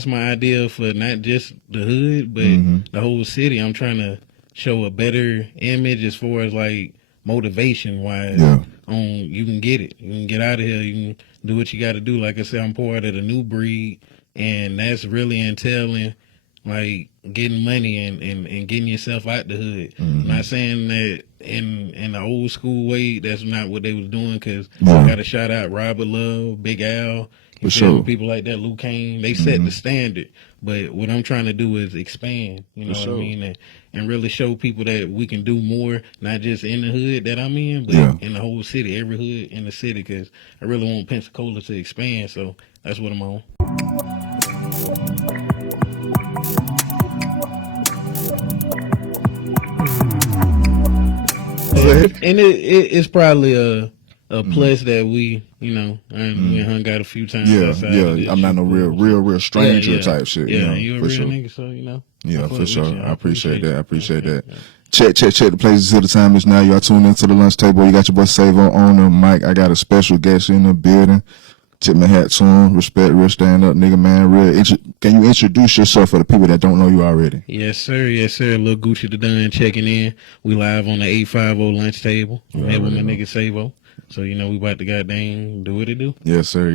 That's my idea for not just the hood, but the whole city. I'm trying to show a better image as far as like motivation wise. Yeah. You can get it. You can get out of here. You can do what you got to do. Like I said, I'm part of the new breed, and that's really entailing like getting money and getting yourself out the hood. I'm not saying that in the old school way, that's not what they was doing, because I got to shout out Robert Love, Big Al, For sure. people like that, Luke Kane. They set the standard, but what I'm trying to do is expand, you know what I mean, and really show people that we can do more, not just in the hood that I'm in, but in the whole city, every hood in the city, because I really want Pensacola to expand, so that's what I'm on. And it's probably a plus that we, you know, and we hung out a few times. Yeah. I'm not no real stranger type shit. Yeah, you you're a real nigga, so you know. Yeah, for sure. I appreciate that. Check the places of the time is now. Y'all tune into the lunch table. You got your boy Savo on the mic. I got a special guest in the building. Tip my hat to him. Respect, real stand up nigga, man. Can you introduce yourself for the people that don't know you already? Yes, sir. Lil Gucci the Dunn checking in. We live on the 850 lunch table. I'm here with my nigga Savo. So, you know, we about to goddamn do what it do. Yes, sir.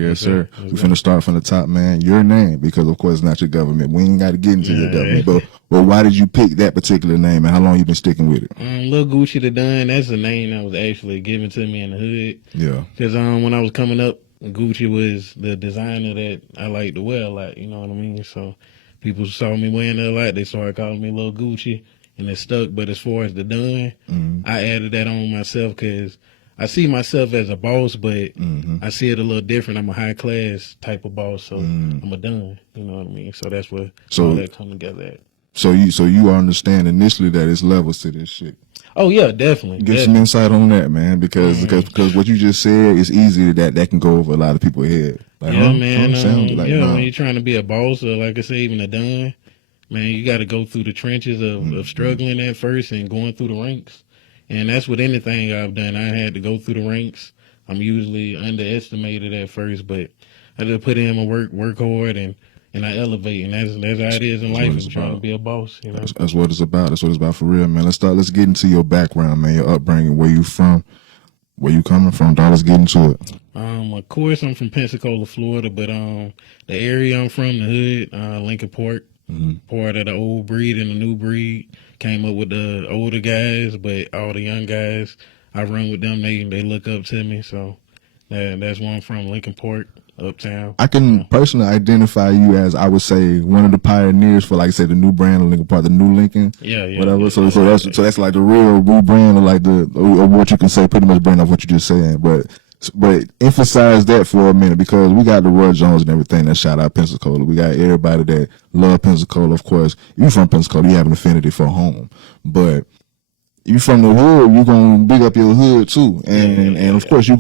We finna start from the top, man. Your name, because of course it's not your government. We ain't got to get into your government. But why did you pick that particular name, and how long you been sticking with it? Lil Gucci the Dunn, that's a name that was actually given to me in the hood. Yeah. Because when I was coming up, Gucci was the designer that I liked to wear a lot, you know what I mean? So people saw me wearing it a lot. They started calling me Lil Gucci, and it stuck. But as far as the Dunn, I added that on myself because I see myself as a boss, but I see it a little different. I'm a high class type of boss, so I'm a Dunn, you know what I mean? So that's what all that come together at. So you understand initially that it's levels to this shit. Oh yeah, definitely. Get some insight on that, man, because what you just said is easy that can go over a lot of people's head. Like, man. Nah. When you're trying to be a boss, or like I say, even a Dunn, man, you got to go through the trenches of struggling at first and going through the ranks. And that's with anything I've done. I had to go through the ranks. I'm usually underestimated at first, but I just put in my work hard, and I elevate, and that's how it is in life. I'm trying to be a boss, you know. That's what it's about. That's what it's about for real, man. Let's get into your background, man, your upbringing, where you from, where you coming from. Let's get into it. Of course, I'm from Pensacola, Florida, but the area I'm from, the hood, Lincoln Park, part of the old breed and the new breed. Came up with the older guys, but all the young guys, I run with them. They look up to me, so that's where I'm from, Lincoln Park. Uptown. I can personally identify you as, I would say, one of the pioneers for, like I said, the new brand of Lincoln Park, the new Lincoln, whatever. Yeah, so that's like the real rebrand, or like or what you can say, pretty much brand off what you just saying. But emphasize that for a minute, because we got the Roy Jones and everything that shout out Pensacola. We got everybody that love Pensacola. Of course, you from Pensacola, you have an affinity for home, but you from the hood, you gonna big up your hood too, and of course you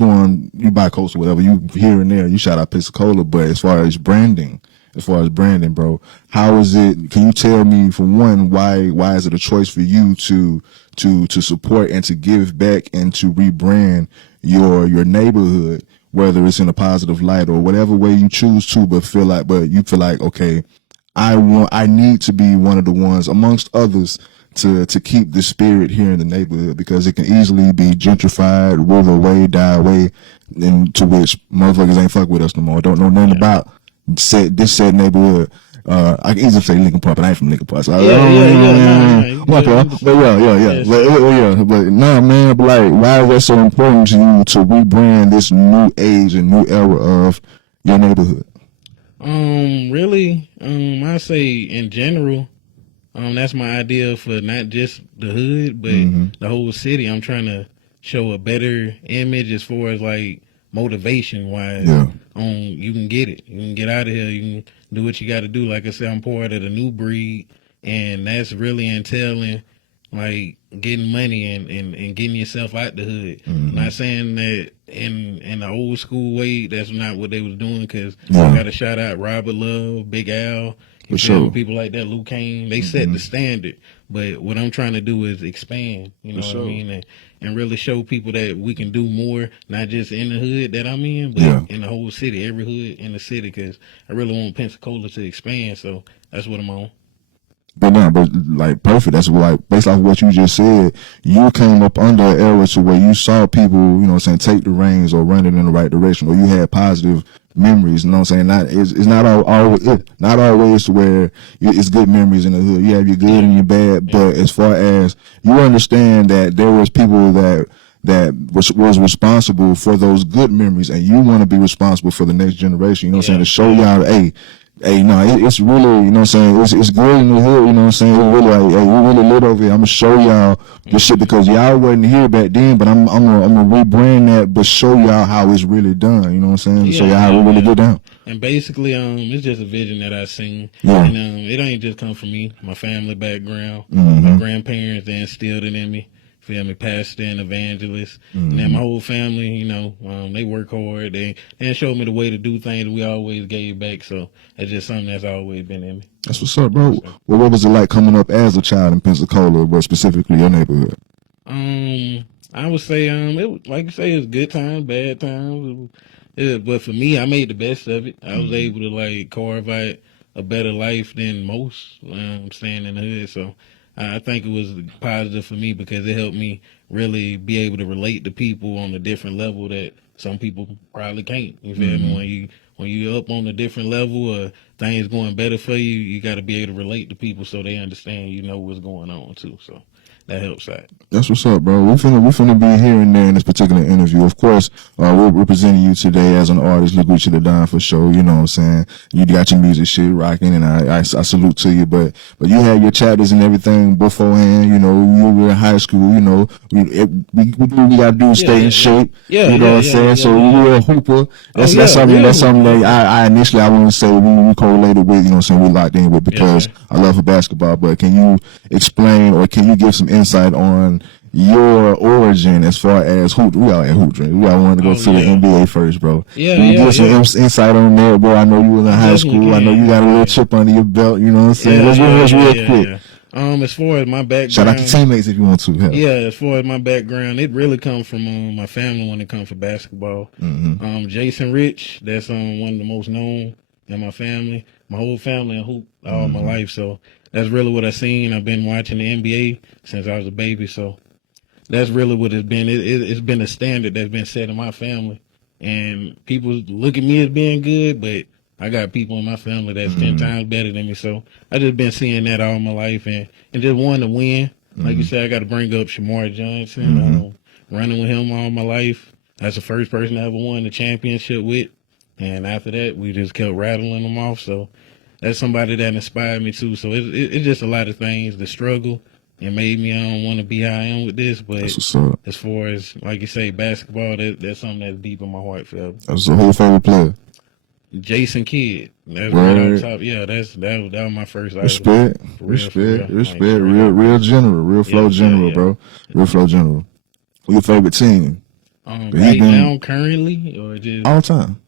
buy coats or whatever, you here and there, you shout out Pensacola. But as far as branding, bro, how is it? Can you tell me, for one, why is it a choice for you to support and to give back and to rebrand your neighborhood, whether it's in a positive light or whatever way you choose to, but you feel like, okay, I need to be one of the ones amongst others to keep the spirit here in the neighborhood, because it can easily be gentrified, wither away, die away, into which motherfuckers ain't fuck with us no more. Don't know nothing about this said neighborhood. I can easily say Lincoln Park, but I ain't from Lincoln Park. So but nah, man, but like, why is that so important to you to rebrand this new age and new era of your neighborhood? Really, I say in general, that's my idea for not just the hood, but the whole city. I'm trying to show a better image as far as like motivation wise. You can get it. You can get out of here. You can do what you got to do. Like I said, I'm part of the new breed, and that's really entailing like getting money and getting yourself out the hood. I'm not saying that in the old school way, that's not what they was doing, because I got to shout out Robert Love, Big Al, You For feel me? sure. People like that, Luke Kane, they set the standard. But what I'm trying to do is expand, you know what I mean? And really show people that we can do more, not just in the hood that I'm in, but Yeah. in the whole city, every hood in the city, because I really want Pensacola to expand. So that's what I'm on. But no, but like perfect. That's what, like, based off what you just said, you came up under an era to where you saw people, you know what I'm saying, take the reins or run it in the right direction, or you had positive memories, you know what I'm saying? It's not not always to where it's good memories in the hood. You have your good and your bad, but as far as you understand that there was people that was responsible for those good memories, and you want to be responsible for the next generation, you know what I'm saying, to show y'all, hey, no, it's really, you know what I'm saying, it's good in the hood, you know what I'm saying, it's really like, hey, we really lit over here. I'm gonna show y'all this shit because y'all wasn't here back then, but I'm gonna rebrand that, but show y'all how it's really done, you know what I'm saying, show y'all how we really get down. And basically, it's just a vision that I seen. Yeah. And it ain't just come from me, my family background, my grandparents, they instilled it in me. Feel me, pastor and evangelist, and then my whole family, you know, they work hard. They showed me the way to do things. We always gave back, so it's just something that's always been in me. That's what's up, bro. Well, what was it like coming up as a child in Pensacola, but specifically your neighborhood? I would say, it was, like you say, it's good times, bad times. But for me, I made the best of it. I was able to like carve out a better life than most. Staying in the hood, so I think it was positive for me because it helped me really be able to relate to people on a different level that some people probably can't. You feel me? When you up on a different level or things going better for you, you got to be able to relate to people so they understand. You know what's going on too. So that helps out. That's what's up, bro. We finna be here and there in this particular interview. Of course, we're representing you today as an artist, Lagucci the Don for sure. You know what I'm saying? You got your music shit rocking, and I salute to you. But you had your chapters and everything beforehand. You know, you were in high school. You know, we do what we gotta do, stay in shape. You know what I'm saying? So you were a hooper. That's something that I initially I wouldn't say we correlated with. You know what I'm saying? We locked in with because I love for basketball. But can you explain or can you give some insight on your origin as far as hoop? We all at hoop dream. We all wanted to go to the NBA first, bro. Give some insight on that, bro. I know you was in high school. I know you got a little chip under your belt. You know what I'm saying? Let's real quick. As far as my background, shout out to teammates if you want to. Hell. Yeah, as far as my background, it really comes from my family when it comes to basketball. Jason Rich, that's one of the most known in my family. My whole family in hoop all my life, so that's really what I seen. I've been watching the NBA since I was a baby, so that's really what it's been. It's been a standard that's been set in my family, and people look at me as being good, but I got people in my family that's 10 times better than me. So I just been seeing that all my life, and just wanting to win. Like you said, I got to bring up Shamar Johnson. Running with him all my life. That's the first person I ever won the championship with, and after that, we just kept rattling them off. So that's somebody that inspired me too. So it's just a lot of things. The struggle. It made me want to be how I am with this, but as far as, like you say, basketball, that's something that's deep in my heart forever. That's the whole favorite player. Jason Kidd. That's right on top. Yeah, that was my first idol. Respect. Real general. Real flow general, bro. Real flow general. Your favorite team? Right now, currently, or just all time?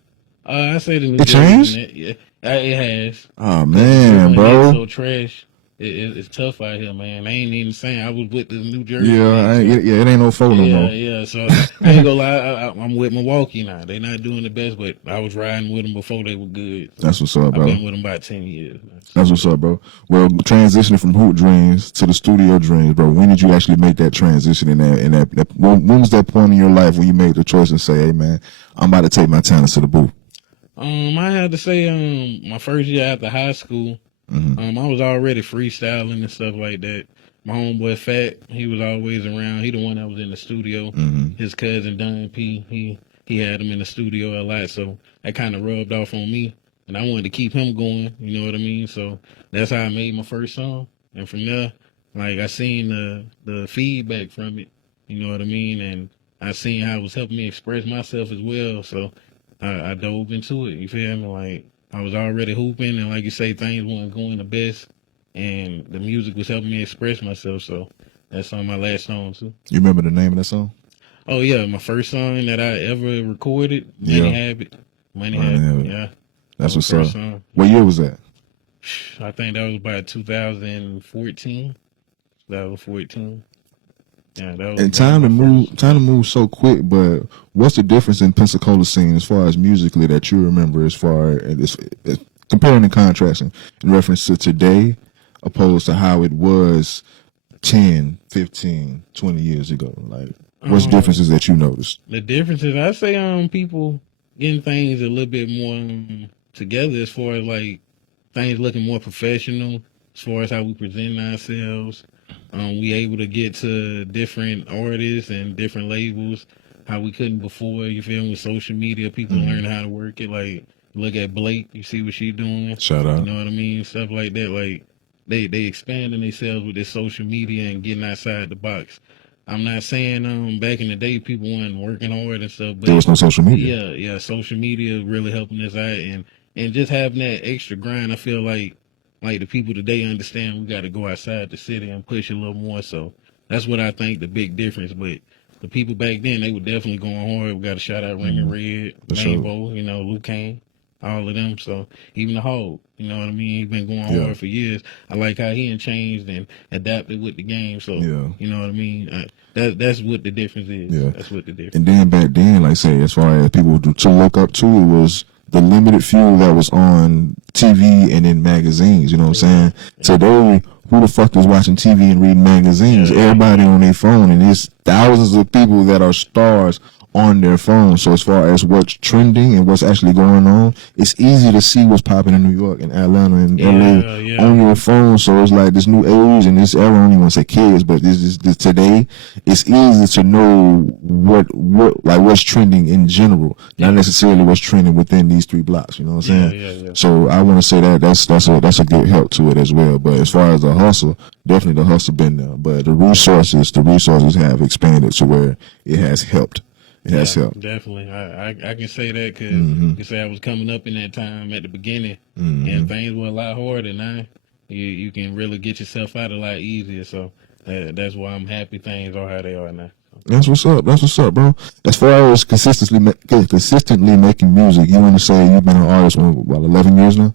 I say the New Jersey. It changed? Yeah, it has. Oh man, bro. So trash. It's tough out here, man. I ain't even saying I was with the New Jersey. It ain't no foe no more. Yeah. So I ain't gonna lie, I'm with Milwaukee now. They not doing the best, but I was riding with them before they were good. So that's what's up, bro. I've been with them about 10 years. That's what's up, bro. Well, transitioning from Hoop Dreams to the Studio Dreams, bro. When did you actually make that transition? When was that point in your life when you made the choice to say, "Hey, man, I'm about to take my talents to the booth"? I had to say, my first year after high school. I was already freestyling and stuff like that. My homeboy Fat, he was always around. He the one that was in the studio. His cousin Don P, he had him in the studio a lot, so that kind of rubbed off on me, and I wanted to keep him going. You know what I mean? So that's how I made my first song, and from there, like I seen the feedback from it. You know what I mean? And I seen how it was helping me express myself as well. So I dove into it. You feel me? Like, I was already hooping, and like you say, things weren't going the best, and the music was helping me express myself, so that's on my last song, too. You remember the name of that song? Oh, yeah, my first song that I ever recorded, Money Habit. Money Habit, yeah. That's what's up. What year was that? I think that was about 2014. 2014. Yeah, that was And about my first. time to move so quick. But what's the difference in Pensacola scene as far as musically that you remember, as far as comparing and contrasting in reference to today, opposed to how it was 10, 15, 20 years ago? Like, what's differences that you noticed? The difference is, I say, people getting things a little bit more together as far as like things looking more professional, as far as how we present ourselves. We able to get to different artists and different labels how we couldn't before. You feel me? With social media, people learn how to work it. Like, look at Blake, you see what she doing. Shout You out. know what I mean? Stuff like that. Like, they expanding themselves with this social media and getting outside the box. I'm not saying back in the day people weren't working hard and stuff, There but was no social media. yeah, social media really helping us out, and just having that extra grind. I feel like the people today understand we got to go outside the city and push a little more. So that's what I think the big difference. But the people back then, they were definitely going hard. We got to shout out Ring Red, For sure. Rainbow, Luke Kane, all of them. So even the Hog, you know what I mean? He's been going Yeah. hard for years. I like how he changed and adapted with the game. So Yeah. you know what I mean? That's what the difference is. Yeah. That's what the difference. And then back then, like say, as far as people to look up to, it was the limited few that was on TV and in magazines. You know what I'm saying? Today, who the fuck is watching TV and reading magazines? Yeah. Everybody on their phone, and there's thousands of people that are stars on their phone. So as far as what's trending and what's actually going on, it's easy to see what's popping in New York and Atlanta and LA Yeah. on your phone. So it's like this new age and this era, I don't even want to say kids, but this today, it's easy to know what's trending in general, not necessarily what's trending within these 3 blocks. You know what I'm saying? Yeah. So I want to say that that's a good help to it as well. But as far as the hustle, definitely the hustle been there. But the resources have expanded to where it has helped. It has helped. Definitely. I can say that because you can say I was coming up in that time at the beginning, and things were a lot harder. Now you can really get yourself out a lot easier. So that's why I'm happy things are how they are now. That's what's up. That's what's up, bro. As far as consistently making music, you want to say you've been an artist for about 11 years now?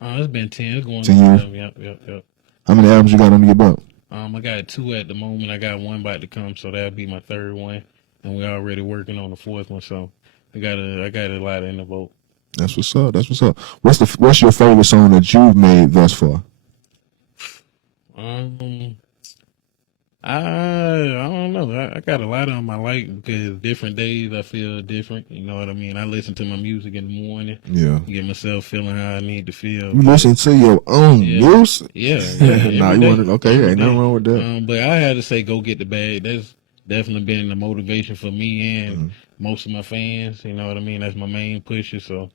It's been 10. It's going 10 on years? 11. Yep. How many albums you got under your belt? I got 2 at the moment. I got 1 about to come, so that'll be my 3rd one, and we're already working on the 4th one. So I got a lot in the boat. That's what's up. That's what's up. What's your favorite song that you've made thus far? I don't know. I got a lot of them I like because different days I feel different. You know what I mean? I listen to my music in the morning, Yeah. get myself feeling how I need to feel. You listen to your own music? Yeah. Nah, you want it? Okay, ain't nothing wrong with that. But I had to say, go get the bag. That's definitely been the motivation for me and most of my fans. You know what I mean? That's my main pusher. So,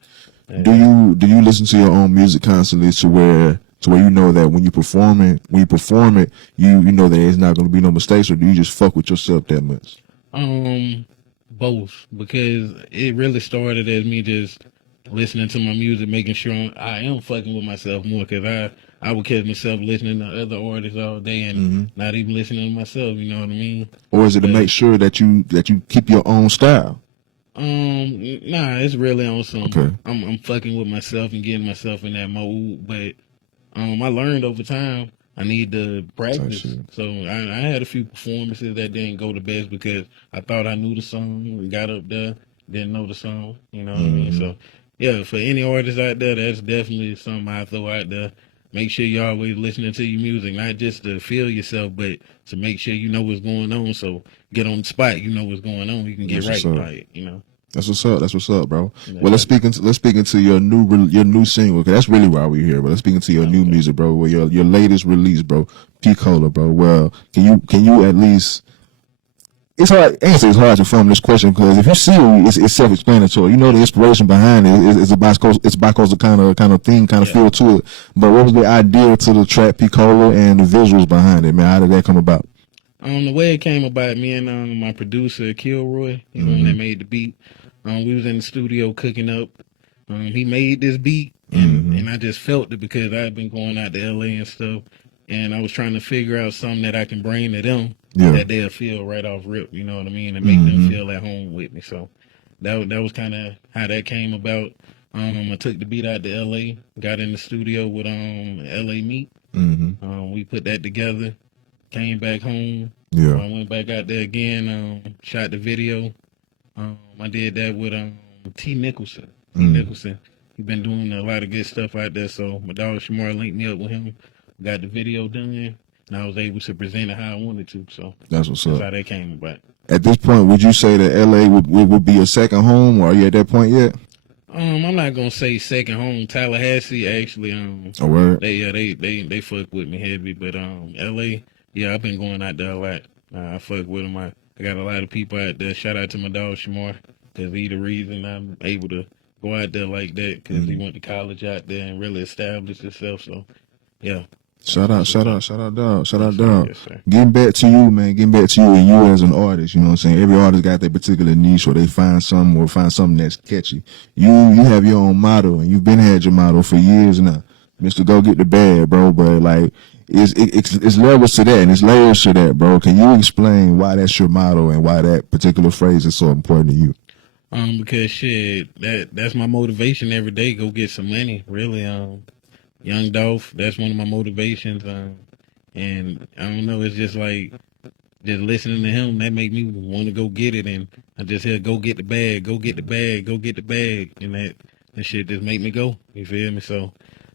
Do you listen to your own music constantly to where you know that when you perform it, you know that there's not going to be no mistakes, or do you just fuck with yourself that much? Both, because it really started as me just listening to my music, making sure I am fucking with myself more, because I would catch myself listening to other artists all day and not even listening to myself. You know what I mean? Or is it to make sure that you keep your own style? Nah, it's really on some. Okay. I'm fucking with myself and getting myself in that mode, but I learned over time I need to practice. So I had a few performances that didn't go the best because I thought I knew the song. We got up there, didn't know the song. You know what I mean? So yeah, for any artists out there, that's definitely something I throw out there. Make sure you're always listening to your music, not just to feel yourself, but to make sure you know what's going on. So get on the spot, you know what's going on. You can get That's right, what's up. right, you know. That's what's up. That's what's up, bro. Well, let's speak into your new single. 'Cause that's really why we're here. But let's speak into your new music, bro. Well, your latest release, bro. P-Cola, bro. Well, can you at least? It's hard. It's hard to form this question because if you see it, it's self-explanatory. You know the inspiration behind it. It's a bicoastal kind of thing, kind of feel to it. But what was the idea to the track P-Cola and the visuals behind it, man? How did that come about? The way it came about, me and my producer Kilroy, the one that made the beat. We was in the studio cooking up. He made this beat, and I just felt it because I had been going out to LA and stuff, and I was trying to figure out something that I can bring to them that they'll feel right off rip. You know what I mean, and make them feel at home with me. So that was kind of how that came about. I took the beat out to LA, got in the studio with LA Meat. We put that together, came back home. Yeah. I went back out there again, shot the video. I did that with T Nicholson. T Nicholson. He been doing a lot of good stuff out there, so my dog Shamar linked me up with him. Got the video done, and I was able to present it how I wanted to. So That's what's that's up. how that came about. At this point, would you say that LA would be your second home, or are you at that point yet? I'm not gonna say second home. Tallahassee actually, A word. they fuck with me heavy, but LA, yeah, I've been going out there a lot. I fuck with them. I got a lot of people out there. Shout out to my dog Shamar, because he the reason I'm able to go out there like that, because he went to college out there and really established himself. So, yeah. Shout out, dog. Yes, sir. Getting back to you, man. Getting back to you and you as an artist. You know what I'm saying? Every artist got their particular niche, or they find something that's catchy. You have your own motto, and you've been had your motto for years now, Mr. Go Get the Bag, bro. But like, it's levels to that and it's layers to that, bro. Can you explain why that's your motto and why that particular phrase is so important to you? Because shit, that's my motivation every day. Go get some money, really. Young Dolph, that's one of my motivations. And I don't know, it's just like, just listening to him, that make me want to go get it. And I just hear, go get the bag, go get the bag, go get the bag. And that shit just make me go. You feel me? So,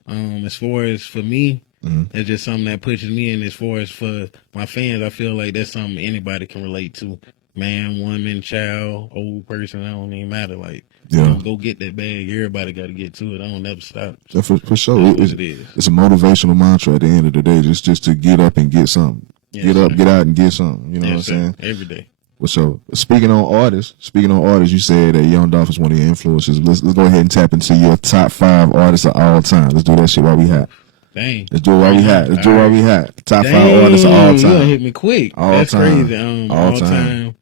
as far as for me, it's just something that pushes me. And as far as for my fans, I feel like that's something anybody can relate to. Man, woman, child, old person, I don't even matter. Like, go get that bag. Everybody got to get to it. I don't never stop. So for sure, it's a motivational mantra at the end of the day, just to get up and get something. Yes, get up, sir. get out, and get something. You know Yes, what I'm saying? Every day. Well, so speaking on artists, you said that Young Dolph is one of your influences. Let's go ahead and tap into your top 5 artists of all time. Let's do that shit while we hot. Dang. Let's do it while we hot. Let's do it while we hot. Top 5 Dang, artists of all you done time. hit me quick. All That's time. crazy. All time.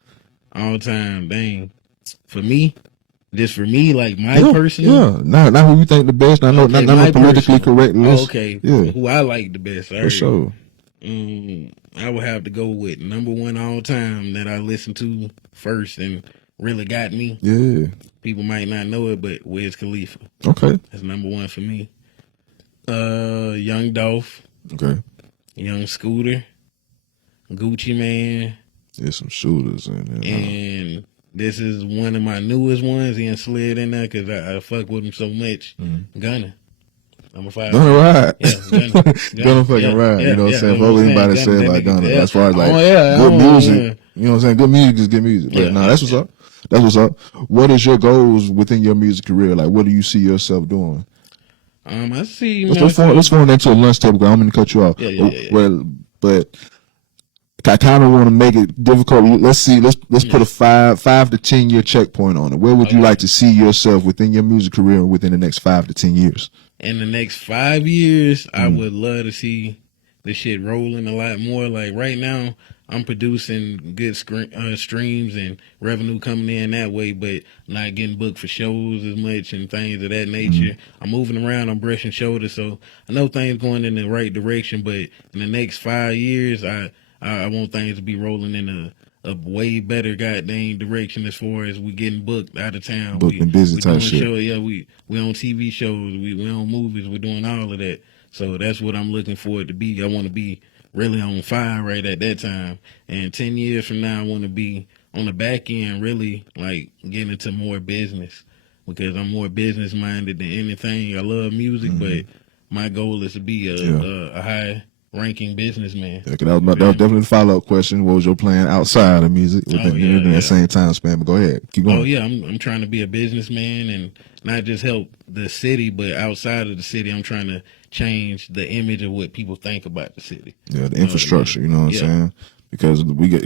All time. Dang. For me, just for me, like my Yeah, personal. yeah. Not who you think the best. Not Okay, no my politically personal. correct list. Okay. Yeah, Who I like the best. for sure. I would have to go with number one all time that I listened to first and really got me. Yeah. People might not know it, but Wiz Khalifa. Okay. That's number one for me. Young Dolph, Okay. Young Scooter, Gucci Man, There's some shooters in there. and this is one of my newest ones. He slid in there because I fuck with him so much. Gunna. I'm a 5. Gunna ride. Yeah, Gunna. Gunna fucking ride. You know what I'm saying? Fuck what anybody said about Gunna. Yeah. As far as like Oh, good music. yeah. You know what I'm saying? Good music is good music. But Yeah, that's what's up. That's what's up. What is your goals within your music career? Like, what do you see yourself doing? I see. Let's form into a lunch table. I'm going to cut you off. Yeah. Well, but I kind of want to make it difficult. Let's see. Let's put a 5 to 10 year checkpoint on it. Where would you like to see yourself within your music career within the next 5 to 10 years? In the next 5 years, I would love to see the shit rolling a lot more. Like right now, I'm producing good streams and revenue coming in that way, but not getting booked for shows as much and things of that nature. I'm moving around, I'm brushing shoulders, so I know things going in the right direction, but in the next 5 years, I want things to be rolling in a way better goddamn direction as far as we getting booked out of town. Booked and busy we type doing shit. Shows, yeah, we on TV shows, we on movies, we're doing all of that. So that's what I'm looking for it to be. I want to be really on fire right at that time. And 10 years from now, I want to be on the back end, really like getting into more business, because I'm more business minded than anything. I love music, but my goal is to be a high ranking businessman. Yeah, that was definitely the follow up question. What was your plan outside of music within that same time span? But go ahead, keep going. Oh yeah, I'm trying to be a businessman and not just help the city, but outside of the city, I'm trying to change the image of what people think about the city. Yeah, the infrastructure. You know what I'm saying? Because we got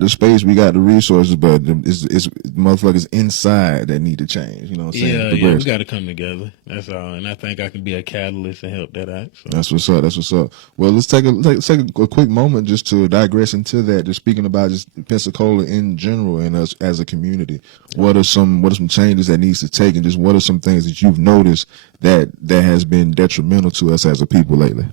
the space, we got the resources, but it's motherfuckers inside that need to change. You know what I'm saying? Yeah, we got to come together. That's all, and I think I can be a catalyst and help that out. So. That's what's up. Well, let's take a quick moment just to digress into that. Just speaking about just Pensacola in general and us as a community. What are some changes that needs to take, and just what are some things that you've noticed that has been detrimental to us as a people lately?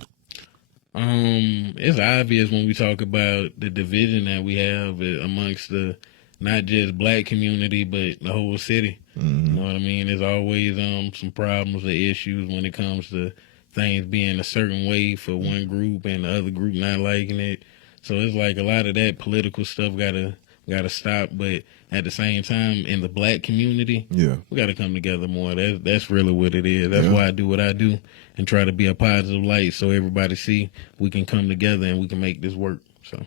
It's obvious when we talk about the division that we have amongst the not just black community, but the whole city. You know what I mean? There's always some problems or issues when it comes to things being a certain way for one group and the other group not liking it. So it's like a lot of that political stuff gotta stop. But at the same time, in the black community, Yeah. we gotta come together more. That's really what it is. That's Yeah. why I do what I do and try to be a positive light so everybody see we can come together and we can make this work. So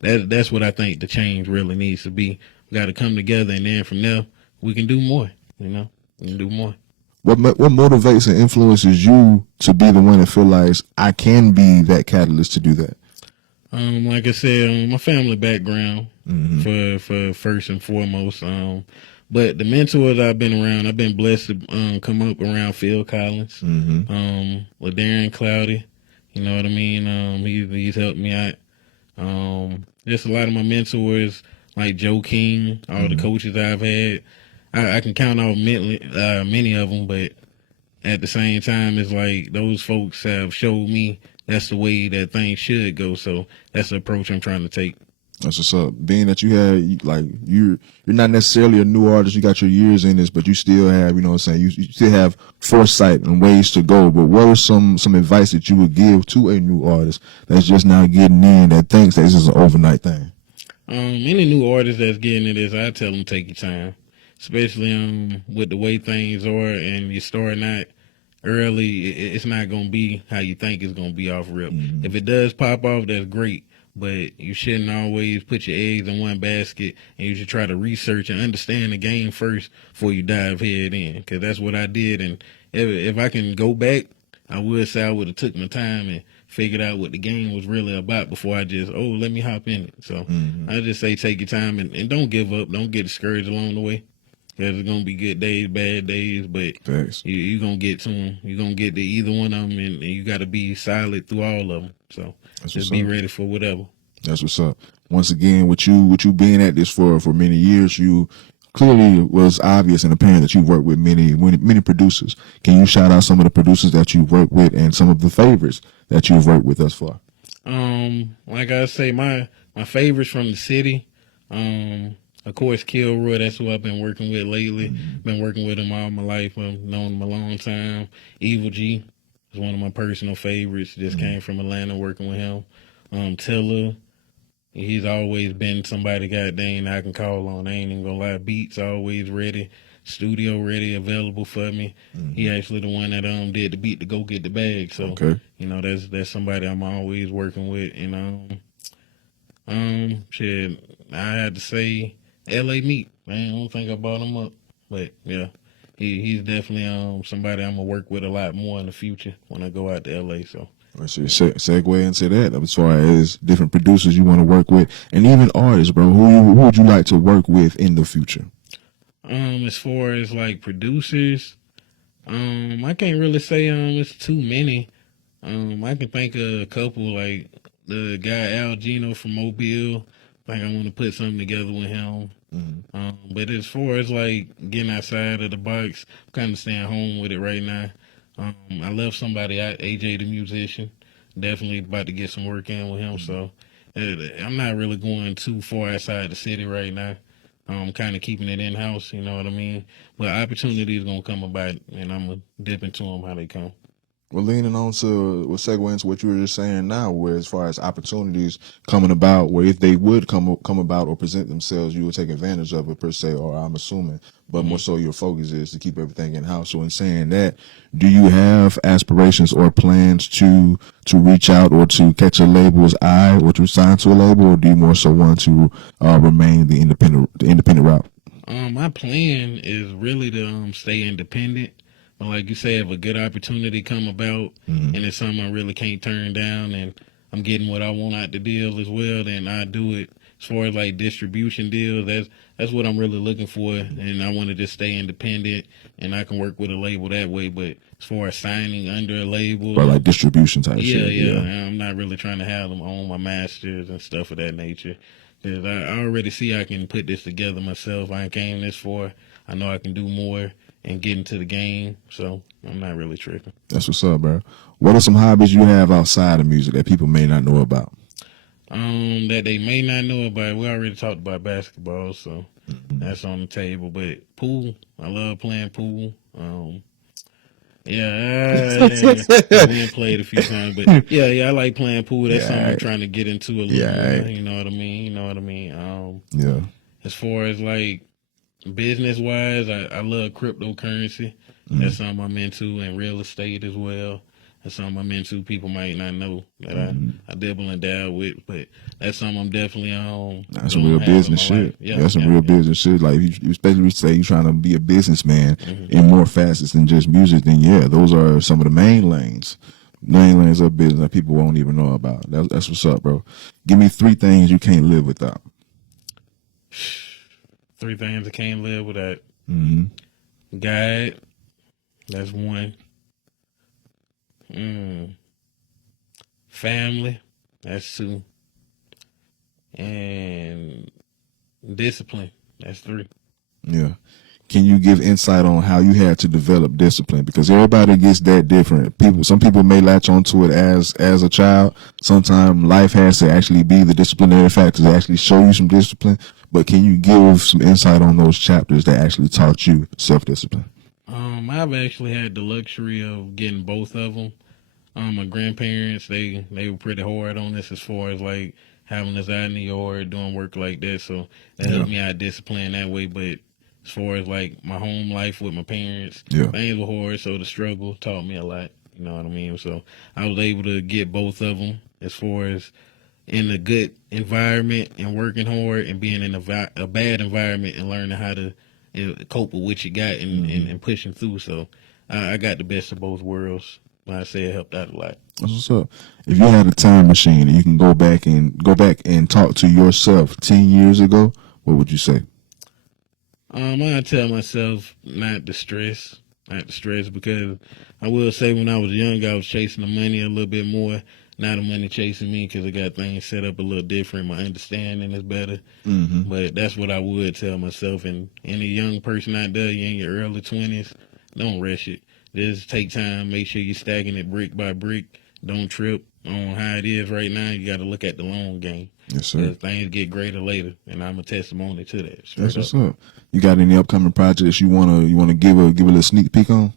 that's what I think the change really needs to be. We got to come together, and then from there we can do more. You know, we can do more. What motivates and influences you to be the one that feel like I can be that catalyst to do that? Like I said, my family background for first and foremost. But the mentors I've been around, I've been blessed to come up around Phil Collins, LaDarren Cloudy. You know what I mean? He's helped me out. Just a lot of my mentors, like Joe King, all the coaches I've had. I can count out many of them, but at the same time, it's like those folks have showed me that's the way that things should go. So that's the approach I'm trying to take. That's what's up. Being that you're not necessarily a new artist, you got your years in this, but you still have, you know what I'm saying, you still have foresight and ways to go. But what are some advice that you would give to a new artist that's just now getting in, that thinks that this is an overnight thing? Any new artist that's getting into this, I tell them take your time, especially with the way things are, and you start not early. It's not gonna be how you think it's gonna be off rip. If it does pop off, that's great. But you shouldn't always put your eggs in one basket, and you should try to research and understand the game first before you dive head in. Because that's what I did, and if I can go back, I would say I would have took my time and figured out what the game was really about before I just, let me hop in it. So I just say take your time and don't give up. Don't get discouraged along the way. Because there's going to be good days, bad days, but you're going to get to them. You're going to get to either one of them, and you got to be solid through all of them. So just be ready for whatever. That's what's up. Once again, with you being at this for many years, you clearly was obvious and apparent that you've worked with many producers. Can you shout out some of the producers that you've worked with and some of the favorites that you've worked with thus far? Like I say, my favorites from the city, of course, Kilroy, that's who I've been working with lately. Been working with him all my life. I've known him a long time. Evil G is one of my personal favorites. Just came from Atlanta working with him. Tiller, he's always been somebody goddamn I can call on. I ain't even gonna lie. Beats always ready. Studio ready, available for me. He actually the one that did the beat to Go Get the Bag. So you know, that's somebody I'm always working with. And shit, I had to say L.A. Meat. Man, I don't think I brought him up, but yeah, he's definitely somebody I'm gonna work with a lot more in the future when I go out to L.A. So. So segue into that as far as different producers you want to work with, and even artists, bro. Who would you like to work with in the future? As far as like producers, I can't really say it's too many. I can think of a couple, like the guy Al Gino from Mobile. I think I want to put something together with him. But as far as like getting outside of the box, I'm kind of staying home with it right now. I left somebody out, AJ the musician. Definitely about to get some work in with him. So I'm not really going too far outside the city right now. I'm kind of keeping it in-house, you know what I mean? But opportunities going to come about, and I'm going to dip into them how they come. Well, leaning on to, we'll segue into what you were just saying now, where as far as opportunities coming about, where if they would come about or present themselves, you would take advantage of it per se, or I'm assuming, but more so your focus is to keep everything in-house. So in saying that, do you have aspirations or plans to reach out or to catch a label's eye or to sign to a label, or do you more so want to remain the independent route? My plan is really to stay independent. But like you say, if a good opportunity come about and it's something I really can't turn down and I'm getting what I want out the deal as well, then I do it. As far as like distribution deals, that's what I'm really looking for, and I want to just stay independent and I can work with a label that way. But as far as signing under a label, but like distribution type shit. Yeah, I'm not really trying to have them own my masters and stuff of that nature. Because I already see I can put this together myself. I came this far. I know I can do more and get into the game, so I'm not really tripping. That's what's up, bro. What are some hobbies you have outside of music that people may not know about? That they may not know about. We already talked about basketball, so that's on the table. But pool, I love playing pool. Yeah, we ain't played a few times, but yeah, I like playing pool. That's something I'm trying to get into a little more. You know what I mean? You know what I mean? Yeah. As far as like business wise, I love cryptocurrency. That's something I'm into, and real estate as well. That's something I'm into. People might not know that I dabble and dabble with, but that's something I'm definitely on. That's some real business shit. Yeah, that's some real business shit. Like, you especially say you're trying to be a businessman in more facets than just music, then yeah, those are some of the main lanes of business that people won't even know about. That's what's up, bro. Give me 3 things you can't live without. 3 things I can't live without. God, that's 1. Family, that's 2. And discipline, that's 3. Yeah. Can you give insight on how you had to develop discipline? Because everybody gets that different. Some people may latch onto it as a child. Sometimes life has to actually be the disciplinary factor to actually show you some discipline. But can you give some insight on those chapters that actually taught you self-discipline? I've actually had the luxury of getting both of them. My grandparents, they were pretty hard on this as far as like having us out in the yard doing work like that. So that helped me out discipline that way. But as far as like my home life with my parents, things were hard. So the struggle taught me a lot. You know what I mean? So I was able to get both of them as far as in a good environment and working hard, and being in a bad environment and learning how to cope with what you got and pushing through. So I got the best of both worlds. I say it helped out a lot. That's what's up. If you had a time machine and you can go back and talk to yourself 10 years ago, what would you say? I tell myself not to stress, because I will say when I was young, I was chasing the money a little bit more. Now the money chasing me because I got things set up a little different. My understanding is better. But that's what I would tell myself. And any young person out there, you're in your early 20s, don't rush it. Just take time. Make sure you're stacking it brick by brick. Don't trip on how it is right now. You got to look at the long game. Yes, sir. Because things get greater later, and I'm a testimony to that. That's what's up. You got any upcoming projects you wanna give a little sneak peek on?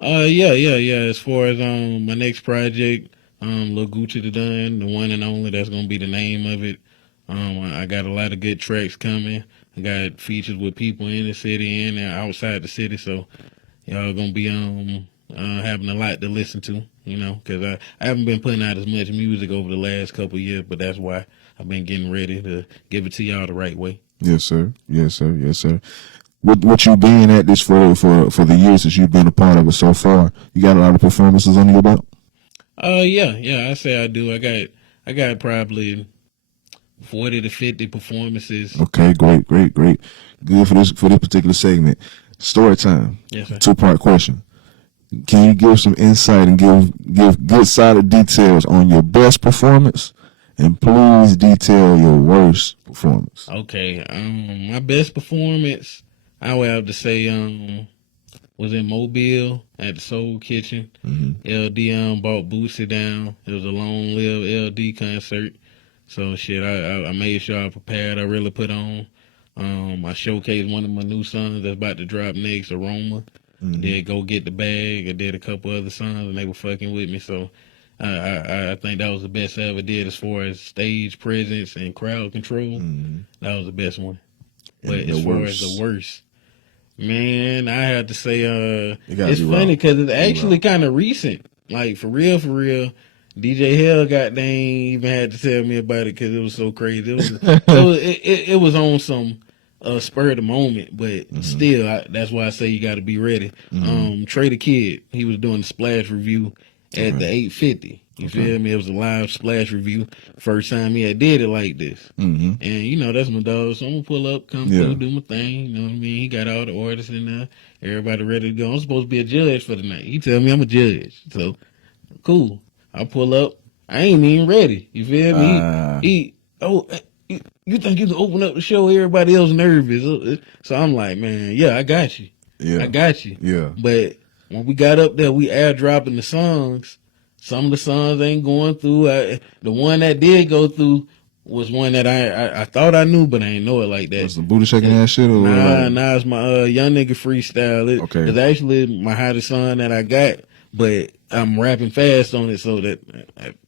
Yeah. As far as my next project, Lil Gucci the Done, the one and only. That's gonna be the name of it. I got a lot of good tracks coming. I got features with people in the city and outside the city, so y'all gonna be having a lot to listen to, you know, because I haven't been putting out as much music over the last couple of years, but that's why I've been getting ready to give it to y'all the right way. Yes, sir. Yes, sir. Yes, sir. What you being at this for the years that you've been a part of it so far, you got a lot of performances under your belt? Yeah, I say I do. I got probably 40 to 50 performances. Okay, great. Good for this particular segment. Story time. Yes, sir. 2-part question. Can you give some insight and give good solid details on your best performance, and please detail your worst performance? Okay, my best performance, I would have to say was in Mobile at the Soul Kitchen. LD bought Boosie down. It was a long-lived LD concert. So shit, I made sure I prepared. I really put on. I showcased one of my new songs that's about to drop next, Aroma. Did Go Get the Bag. I did a couple other songs, and they were fucking with me. So I think that was the best I ever did as far as stage presence and crowd control. That was the best one. But as far as the worst, man, I have to say, it's funny because it's actually kind of recent. Like, for real, DJ Hell goddamn even had to tell me about it because it was so crazy. It was on some spur of the moment, but still, that's why I say you got to be ready. Trey the Kid, he was doing the Splash review at the 850. You feel me? It was a live Splash review. First time he had did it like this. And, you know, that's my dog. So I'm going to pull up, come through, do my thing. You know what I mean? He got all the artists in there. Everybody ready to go. I'm supposed to be a judge for the night. He tell me I'm a judge. So, cool. I pull up. I ain't even ready. You feel me? You think you can open up the show? Everybody else nervous. So I'm like, man, yeah, I got you. Yeah. I got you. Yeah. But when we got up there, we airdropping the songs. some of the songs ain't going through. The one that did go through was one that I thought I knew, but I ain't know it like that. What's the booty shaking ass shit? Or Nah, it's my young nigga freestyle. Okay. It's actually my hottest song that I got, but I'm rapping fast on it, so that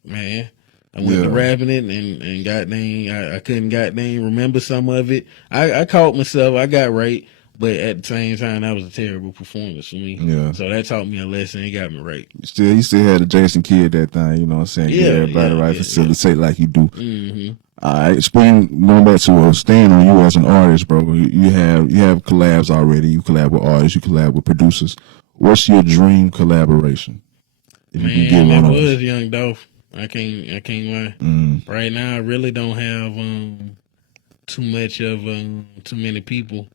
man, I went to rapping it and goddamn, I couldn't goddamn remember some of it. I caught myself, I got right, but at the same time, that was a terrible performance for me. Yeah. So that taught me a lesson. It got me right. You still had the Jason Kidd that thing, you know what I'm saying? Yeah, everybody right, facilitate like you do. Mm-hmm. All right, going back to staying on you as an artist, bro. You have collabs already. You collab with artists. You collab with producers. What's your dream collaboration? If man, you can get one was Young Dolph. I can't lie. Right now, I really don't have too many people,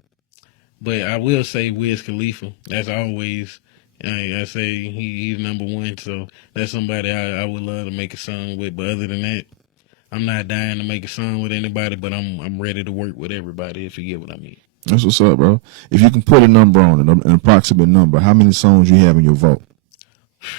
but I will say Wiz Khalifa. That's always I say he's number one. So that's somebody I would love to make a song with. But other than that, I'm not dying to make a song with anybody, but I'm ready to work with everybody, if you get what I mean. That's what's up, bro. If you can put a number on it, an approximate number, how many songs you have in your vault?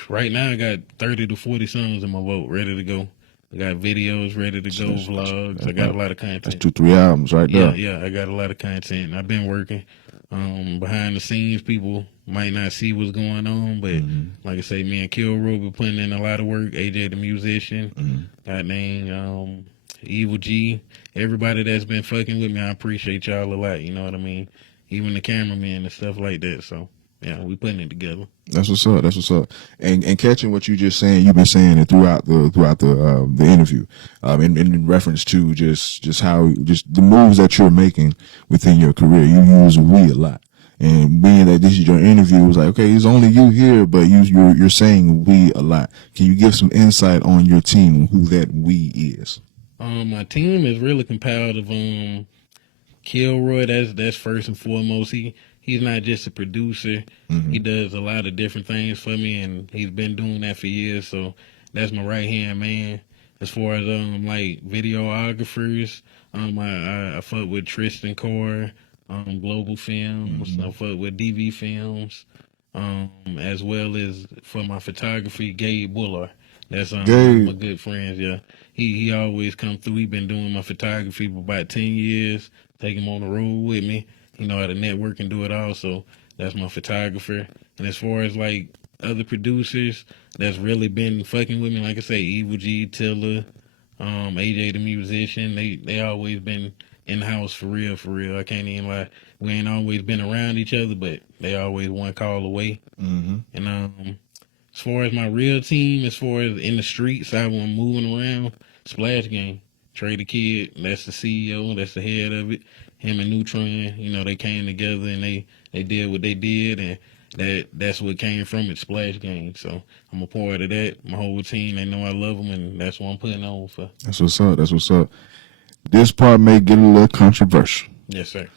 Right now, I got 30 to 40 songs in my vault ready to go. I got videos ready to go, vlogs. I got a lot of content. That's 2-3 albums right there. Yeah, I got a lot of content. I've been working. Behind the scenes, people might not see what's going on, but like I say, me and Kilroy been putting in a lot of work. AJ the musician, goddamn, Evil G, everybody that's been fucking with me, I appreciate y'all a lot. You know what I mean? Even the cameraman and stuff like that. So yeah, we putting it together. That's what's up. That's what's up. And catching what you just saying, you've been saying it throughout the interview, in reference to just how the moves that you're making within your career. You use we a lot, and being that this is your interview, it was like, okay, it's only you here, but you're saying we a lot. Can you give some insight on your team, who that we is? My team is really compiled of Kilroy. That's first and foremost. He's not just a producer. He does a lot of different things for me, and he's been doing that for years. So that's my right hand man. As far as like videographers, I fuck with Tristan Core, Global Films. I fuck with DV Films, as well as for my photography, Gabe Bullard. That's my good friends. Yeah, he always come through. He been doing my photography for about 10 years. Take him on the road with me. He know how to network and do it all, so that's my photographer. And as far as like other producers that's really been fucking with me, like I say, Evil G, Tiller, AJ the musician, they always been in the house for real. I can't even lie. We ain't always been around each other, but they always one call away. And as far as my real team, as far as in the streets, I'm moving around, Splash Gang, Trey the Kid, that's the CEO, that's the head of it. Him and Neutron, you know, they came together and they did what they did, and that's what came from it, Splash Gang. So I'm a part of that. My whole team, they know I love them, and that's what I'm putting on for. That's what's up. That's what's up. This part may get a little controversial. Yes, sir.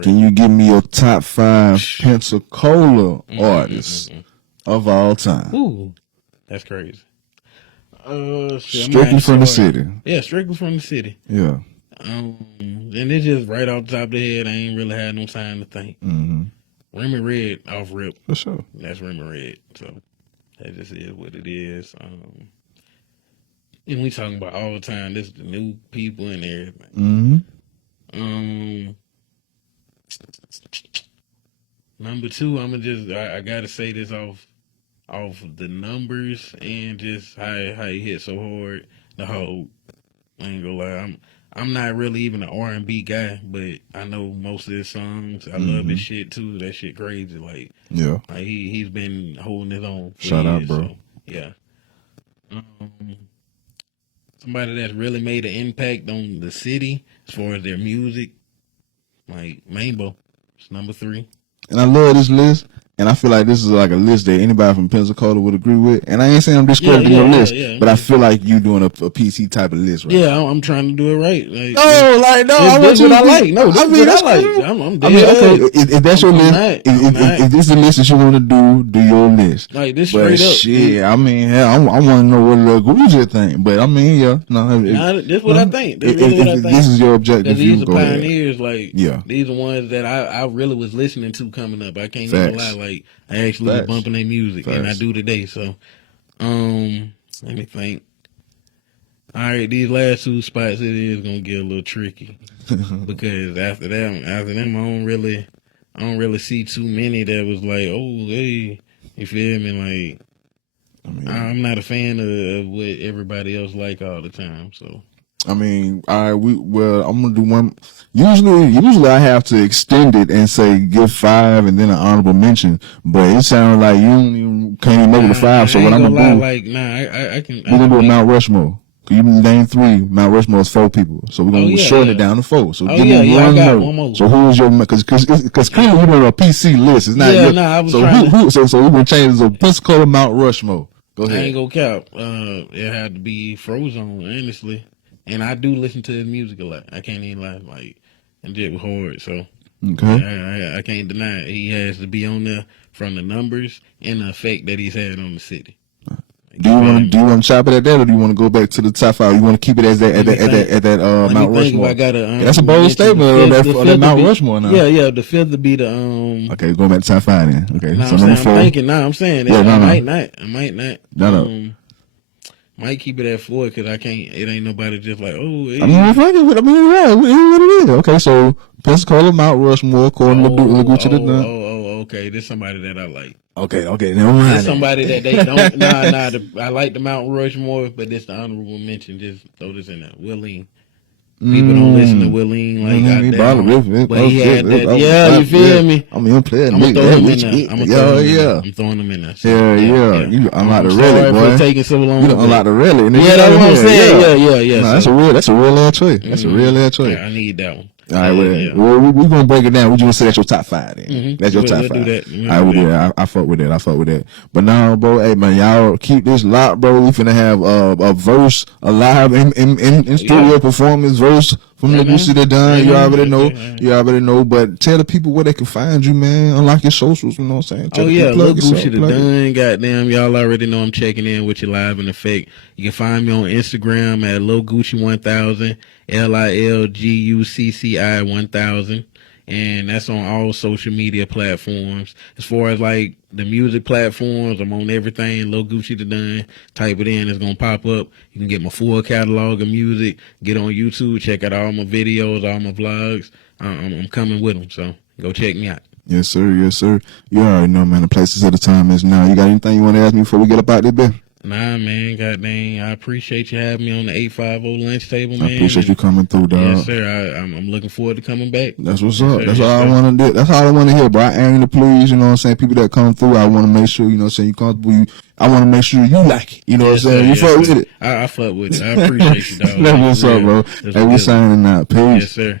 Can you give me your top 5 Pensacola artists of all time? Ooh, that's crazy. Strictly from the city. Yeah, strictly from the city. Yeah. And it's just right off the top of the head. I ain't really had no time to think. Remy Red off rip. For sure. That's Remy Red. So that just is what it is. And we talking about all the time. This is the new people and everything. Number 2, I gotta say this off the numbers and just how he hit so hard. The whole, I ain't gonna lie, I'm not really even an R&B guy, but I know most of his songs. I love his shit too. That shit crazy. Like, yeah, like he's been holding his own. Shout out, bro. So, yeah. Somebody that's really made an impact on the city as far as their music, like Mambo. It's number 3. And I love this list. And I feel like this is like a list that anybody from Pensacola would agree with. And I ain't saying I'm discrediting your list, but I feel like you doing a PC type of list, right? Yeah, I'm trying to do it right. Like, this what I like. No, this is what I like. I'm okay. If that's your list, if this is the list that you want to do your list. Like this straight up. Shit, I mean, hell, I want to know what the Gucci think. But I mean, yeah, this what I think. This is what I think. This is your objective. Because these are pioneers. Like, yeah, these are ones that I really was listening to coming up. I can't even lie. Like, I actually was bumping their music, and I do today. So, Let me think. All right, these last two spots, it is gonna get a little tricky because after them, I don't really see too many that was like, oh, hey, you feel me? Like, I mean, I'm not a fan of what everybody else like all the time. So, all right, I'm gonna do one. Usually I have to extend it and say give 5 and then an honorable mention, but it sounds like can't even make it to 5. So what I'm gonna do, I can. we're gonna do a Mount Rushmore. You name 3. Mount Rushmore is 4 people, so we're gonna shorten it down to 4. So give me I got more. one more. So who is your? Because clearly you know a PC list. It's not. I was trying to. So we're gonna change it to Pensacola Mount Rushmore. Go ahead. I ain't gonna cap. It had to be Frozone, honestly. And I do listen to his music a lot. I can't even lie. Like, and it was hard. So, okay. I can't deny it. He has to be on there from the numbers and the effect that he's had on the city. Do you want to chop it at that, or do you want to go back to the top 5? You want to keep it as that Mount Rushmore? That's a bold statement of that Mount Rushmore now. Yeah. The fifth to be the Okay, going back to top 5 then. Okay, no, so number 4. I'm saying. I might not. No. Might keep it at 4 because I can't. It ain't nobody just like, oh. Hey. Yeah, what it is. Okay, so Pensacola Mount Rushmore, according to Gucci the Dunn. Okay. This somebody that I like. Okay, never mind. There's somebody that they don't. I like the Mount Rushmore, but this the honorable mention. Just throw this in there. Willeen. People don't listen to Willeen like that. But he had that. You feel me? I'm gonna play it. I'm gonna throw him in there. I'm throwing him in there. You unlock the relic, boy. Taking so long. You unlock the relic. Yeah, that's what I'm saying. Yeah. No, that's a real ass choice. That's a real ass choice. I need that one. All right, we're gonna break it down. We're gonna say that's your top 5 then. That's your top 5. Do that. All right, I fuck with that. But now, bro, hey man, y'all keep this locked, bro. We finna have a verse, a live in studio performance verse from the Gucci the Dunn. You already know. But tell the people where they can find you, man. Unlock your socials. You know what I'm saying? Look, Gucci the Dunn. Goddamn, y'all already know I'm checking in with you live in effect. You can find me on Instagram at Lil Gucci 1000. LILGUCCI 1000, and that's on all social media platforms. As far as like the music platforms, I'm on everything. Lil Gucci the Dunn. Type it in, it's gonna pop up. You can get my full catalog of music. Get on YouTube, check out all my videos, all my vlogs. I'm coming with them, so go check me out. Yes, sir. You already know, man. The places at the time is now. You got anything you want to ask me before we get up out there, Ben? Nah, man, goddamn, I appreciate you having me on the 850 lunch table, man. I appreciate you coming through, dog. Yes, sir. I'm looking forward to coming back. That's what's up. That's all I want to do. That's all I want to hear, bro. I ain't to please, you know what I'm saying? People that come through, I want to make sure, you know what I'm saying, you comfortable. I want to make sure you like it. You know what I'm saying? You fuck with it. I fuck with it. I appreciate you, dog. That's what's up, bro. Hey, we signing out. Peace. Yes, sir.